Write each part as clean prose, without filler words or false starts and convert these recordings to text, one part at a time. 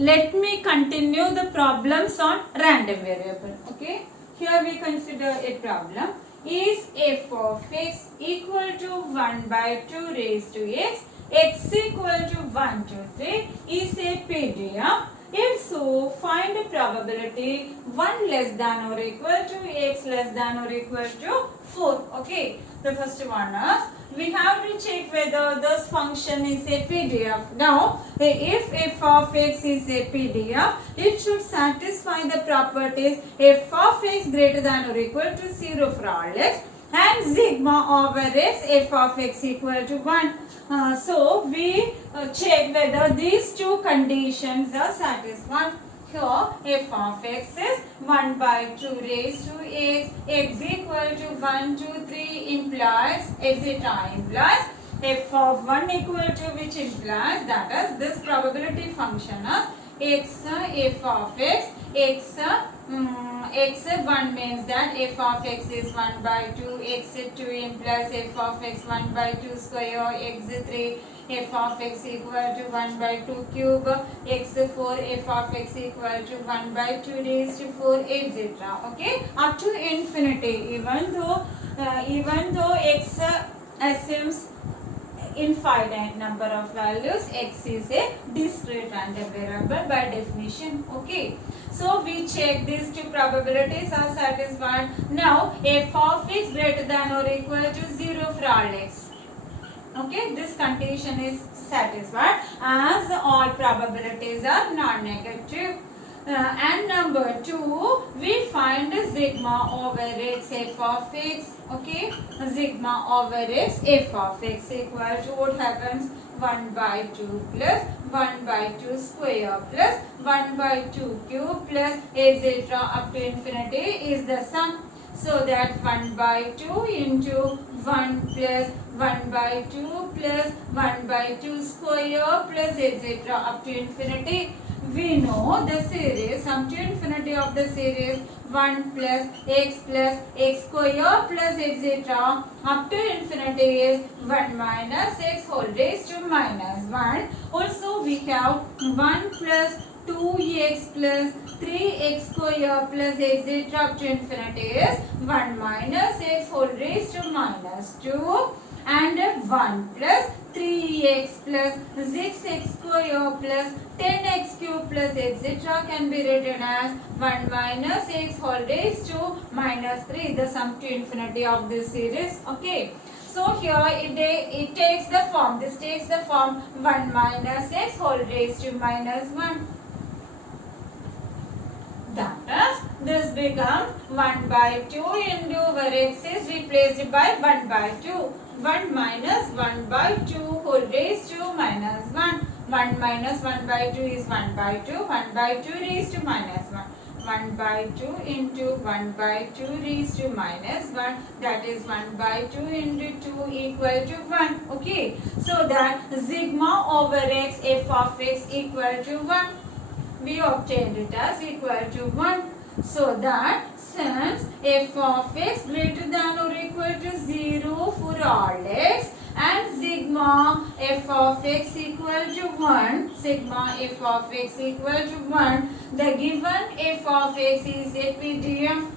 let me continue the problems on random variable. Okay, here we consider a problem. Is f of x equal to 1 by 2 raised to x, x equal to 1 to 3 is a PDF? If so, find the probability 1 less than or equal to x less than or equal to 4. Okay, the first one is we have to check whether this function is a PDF. Now, if f of x is a PDF, it should satisfy the properties f of x greater than or equal to 0 for all x and sigma over x f of x equal to 1. So, we check whether these two conditions are satisfied. Here f of x is 1 by 2 raised to x, x equal to 1, 2, 3 implies, etc. implies f of 1 equal to, which implies that is this probability function is x f of x, x 1 means that f of x is 1 by 2, x 2 implies f of x 1 by 2 square, x 3 f of x equal to 1 by 2 cube, x 4 f of x equal to 1 by 2 raised to 4, etc. Okay, up to infinity. Even though x assumes infinite number of values, x is a discrete random variable by definition. Okay, so we check these two probabilities are satisfied. Now f of x greater than or equal to 0 for all x. Okay, this condition is satisfied as all probabilities are non-negative. And number 2, we find sigma over x f of x. Okay, sigma over x f of x equal to what happens? 1 by 2 plus 1 by 2 square plus 1 by 2 cube plus etc. up to infinity is the sum. So that 1 by 2 into 1 plus 1 by 2 plus 1 by 2 square plus etc. up to infinity. We know the series sum to infinity of the series 1 plus x square plus etc. up to infinity is 1 minus x whole raised to minus 1. Also we have 1 plus 2x plus 3x square plus etc. up to infinity is 1 minus x whole raised to minus 2 and 1 plus 3x plus 6x square plus 10x cube plus etc. can be written as 1 minus x whole raised to minus 3, the sum to infinity of this series. Okay, so here it takes the form, this takes the form 1 minus x whole raised to minus 1. That is, this becomes 1 by 2 into where x is replaced by 1 by 2. 1 minus 1 by 2 whole raised to minus 1. 1 minus 1 by 2 is 1 by 2. 1 by 2 raised to minus 1. 1 by 2 into 1 by 2 raised to minus 1. That is 1 by 2 into 2 equal to 1. Okay. So that sigma over x f of x equal to 1. We obtained it as equal to 1. So that since f of x greater than or equal to 0 for all x and sigma f of x equal to 1, sigma f of x equal to 1, the given f of x is a PDF.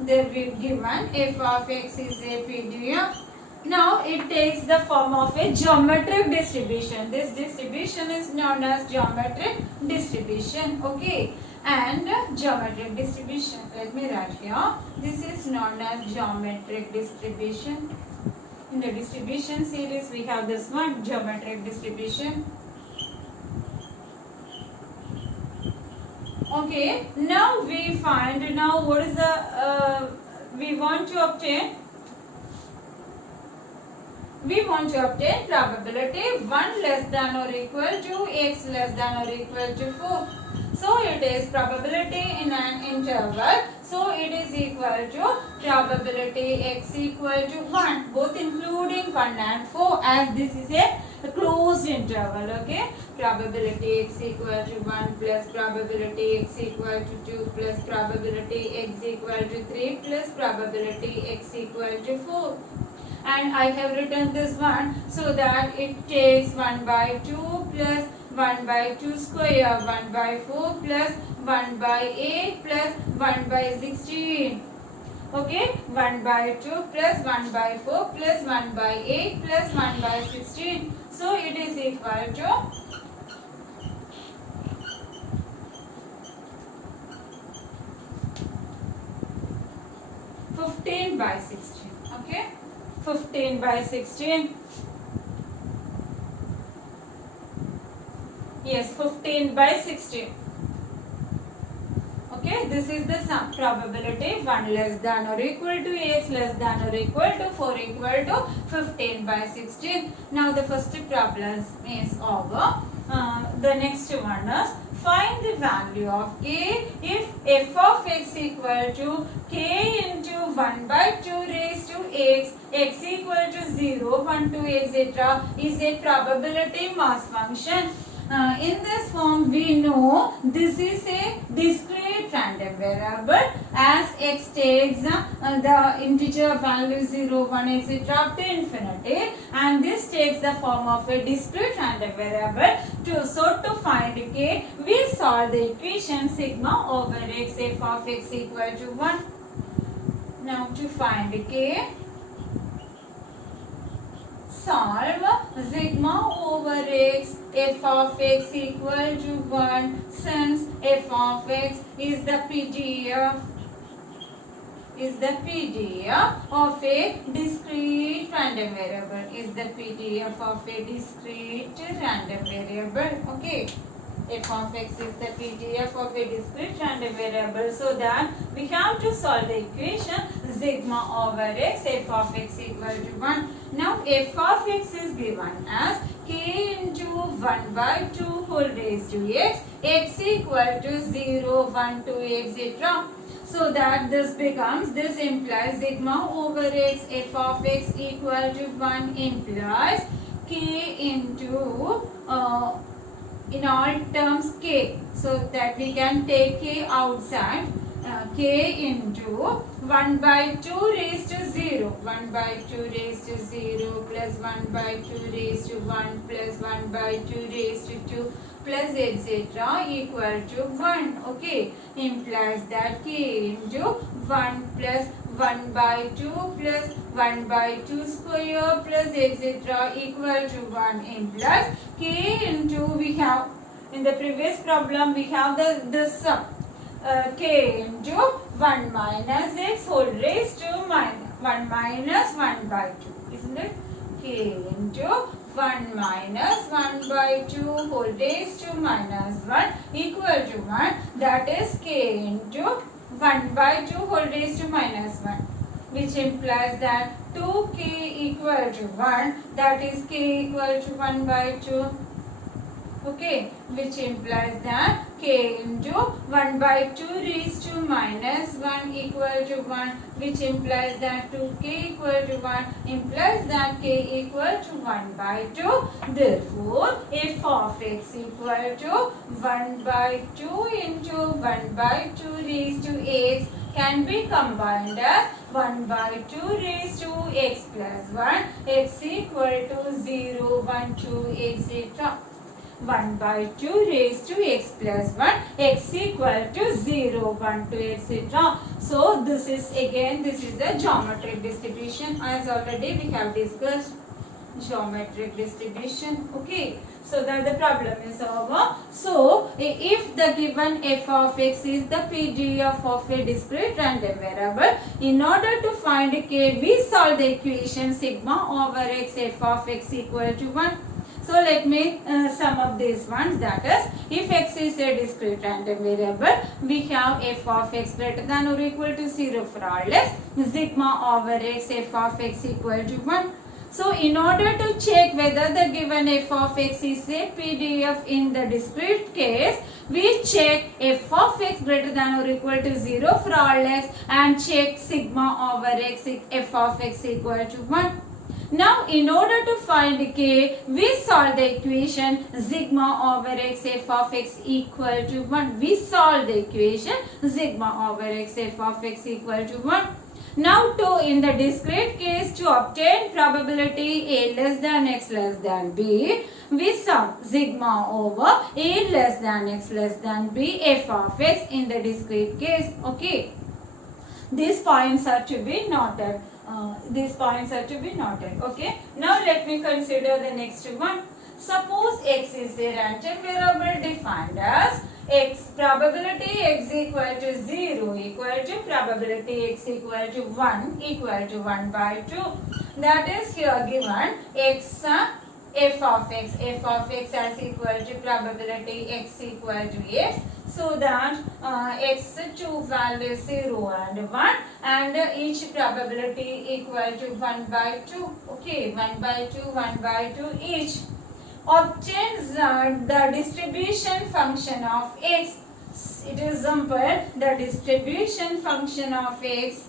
The given f of x is a PDF. Now it takes the form of a geometric distribution. This distribution is known as geometric distribution. Okay, and geometric distribution, let me write here, this is known as geometric distribution. In the distribution series we have this one, geometric distribution. Okay, now we find, now what is the we want to obtain probability 1 less than or equal to x less than or equal to 4. So it is probability in an interval. So it is equal to probability x equal to 1, both including 1 and 4, as this is a closed interval. Okay, probability x equal to 1 plus probability x equal to 2 plus probability x equal to 3 plus probability x equal to 4. And I have written this one so that it takes 1 by 2 plus 1 by 2 square, 1 by 4 plus 1 by 8 plus 1 by 16. Okay, 1 by 2 plus 1 by 4 plus 1 by 8 plus 1 by 16. So it is equal to 15 by 16. Okay, 15 by 16. Yes, 15 by 16. Okay, this is the sum probability 1 less than or equal to x less than or equal to 4 equal to 15 by 16. Now the first problem is over. The next one is find the value of k if f of x equal to k into 1 by 2 raised to x, x equal to 0, 1, 2, etc. is a probability mass function. In this form we know this is a discrete random variable as x takes the integer value 0, 1, etc. up to infinity, and this takes the form of a discrete random variable. So to find k, we solve the equation sigma over x f of x equal to 1. Now to find k, solve sigma over x f of x equal to 1, since f of x is the PDF of a discrete random variable, is the PDF of a discrete random variable. Okay, f of x is the PDF of a discrete random variable, so that we have to solve the equation sigma over x f of x equal to 1. Now f of x is given as k into 1 by 2 whole raised to x, x equal to 0, 1, 2, etc. So that this implies sigma over x f of x equal to 1 implies k into in all terms k, so that we can take k outside, k into 1 by 2 raised to 0, 1 by 2 raised to 0 plus 1 by 2 raised to 1 plus 1 by 2 raised to 2 plus etc. equal to 1. Okay, implies that k into 1 plus 1 by 2 plus 1 by 2 square plus etc. equal to 1 implies k into, we have in the previous problem we have this sum, k into 1 minus x whole raised to 1 minus 1 by 2, isn't it? K into 1 minus 1 by 2 whole raised to minus 1 equal to 1, that is k into 1 by 2 whole raised to minus 1, which implies that 2k equal to 1, that is k equal to 1 by 2. Okay, which implies that k into 1 by 2 raised to minus 1 equal to 1, which implies that 2k equal to 1 implies that k equal to 1 by 2. Therefore, f of x equal to 1 by 2 into 1 by 2 raised to x can be combined as 1 by 2 raised to x plus 1, x equal to 0, 1, 2, etc. 1 by 2 raised to x plus 1, x equal to 0, 1, 2, etc. So this is the geometric distribution, as already we have discussed geometric distribution. Okay, so that the problem is over. So if the given f of x is the PDF of a discrete random variable, in order to find k, we solve the equation sigma over x f of x equal to 1. So let me sum up these ones, that is, if x is a discrete random variable, we have f of x greater than or equal to 0 for all x, sigma over x f of x equal to 1. So in order to check whether the given f of x is a PDF in the discrete case, we check f of x greater than or equal to 0 for all x and check sigma over x f of x equal to 1. Now, in order to find k, we solve the equation sigma over x f of x equal to 1. We solve the equation sigma over x f of x equal to 1. Now in the discrete case, to obtain probability A less than x less than b, we sum sigma over A less than x less than b f of x in the discrete case. Okay. These points are to be noted. Okay. Now let me consider the next one. Suppose x is a random variable defined as x probability x equal to 0 equal to probability x equal to 1 by 2. That is here given x f of x as equal to probability x equal to x. So that x two values 0 and 1 and each probability equal to 1 by 2. Okay, 1 by 2 each. Obtains the distribution function of x. It is simple. The distribution function of x.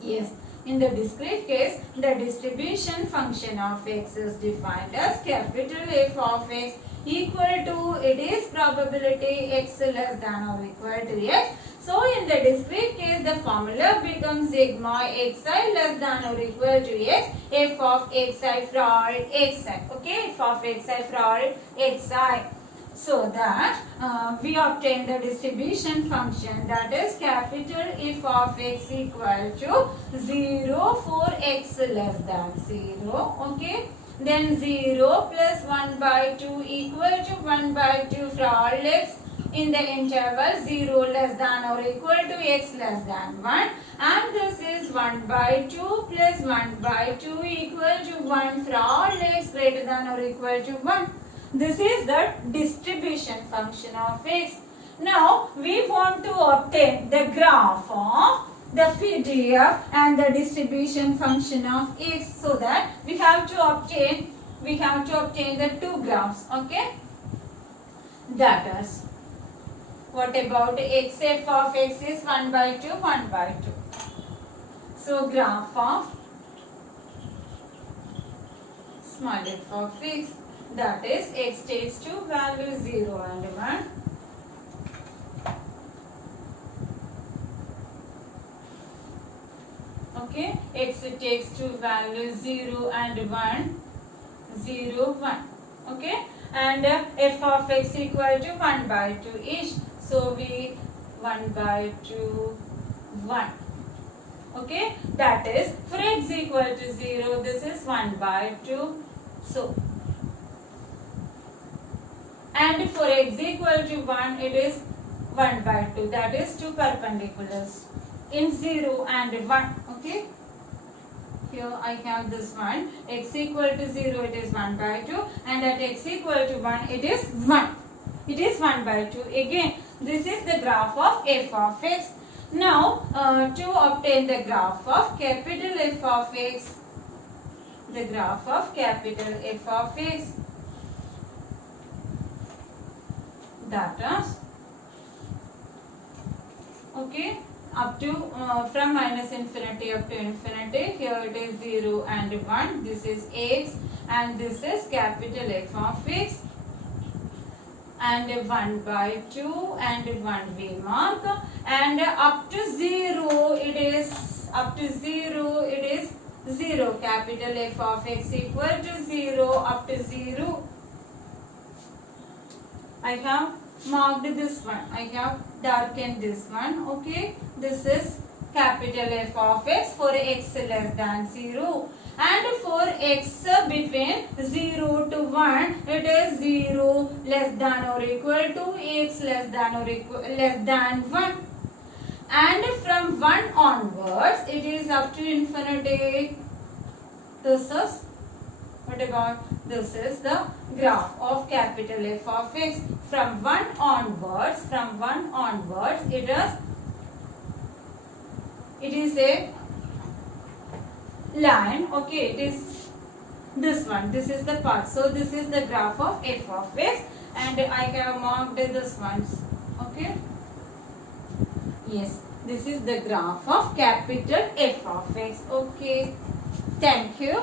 Yes. In the discrete case, the distribution function of x is defined as capital F of x equal to, it is probability x less than or equal to x. So in the discrete case, the formula becomes sigma xi less than or equal to x, f of xi for all xi. Okay, f of xi for all xi. So that we obtain the distribution function, that is capital F of x equal to 0 for x less than 0. Okay. Then 0 plus 1 by 2 equal to 1 by 2 for all x in the interval 0 less than or equal to x less than 1, and this is 1 by 2 plus 1 by 2 equal to 1 for all x greater than or equal to 1. This is the distribution function of x. Now we want to obtain the graph of the PDF and the distribution function of x, so that we have to obtain the two graphs. Okay, that is, what about x f of x is 1 by 2, 1 by 2. So graph of small f of x, that is x takes two values 0 and 1. Okay, x takes two values 0 and 1, 0, 1. Okay, and f of x equal to 1 by 2 each. So we 1 by 2, 1. Okay, that is for x equal to 0, this is 1 by 2. So, and for x equal to 1, it is 1 by 2, that is two perpendiculars in 0 and 1. Okay, here I have this one, x equal to 0, it is 1 by 2, and at x equal to 1, it is 1. It is 1 by 2. Again, this is the graph of f of x. Now, to obtain the graph of capital F of x, the graph of capital F of x, that is, okay, up to from minus infinity up to infinity. Here it is 0 and 1. This is x and this is capital F of x, and 1 by 2 and 1 we mark, and up to 0 it is 0, capital F of x equal to 0 up to 0. I have marked this one, I have darkened this one. Okay, this is capital F of x for x less than 0, and for x between 0 to 1, it is 0 less than or equal to x less than or less than 1, and from 1 onwards it is up to infinity. This is, what about, this is the graph of capital F of x. From 1 onwards, it is a line. Okay, it is this one, this is the path. So this is the graph of f of x, and I have marked this one. Okay, yes, this is the graph of capital F of x. Okay, thank you.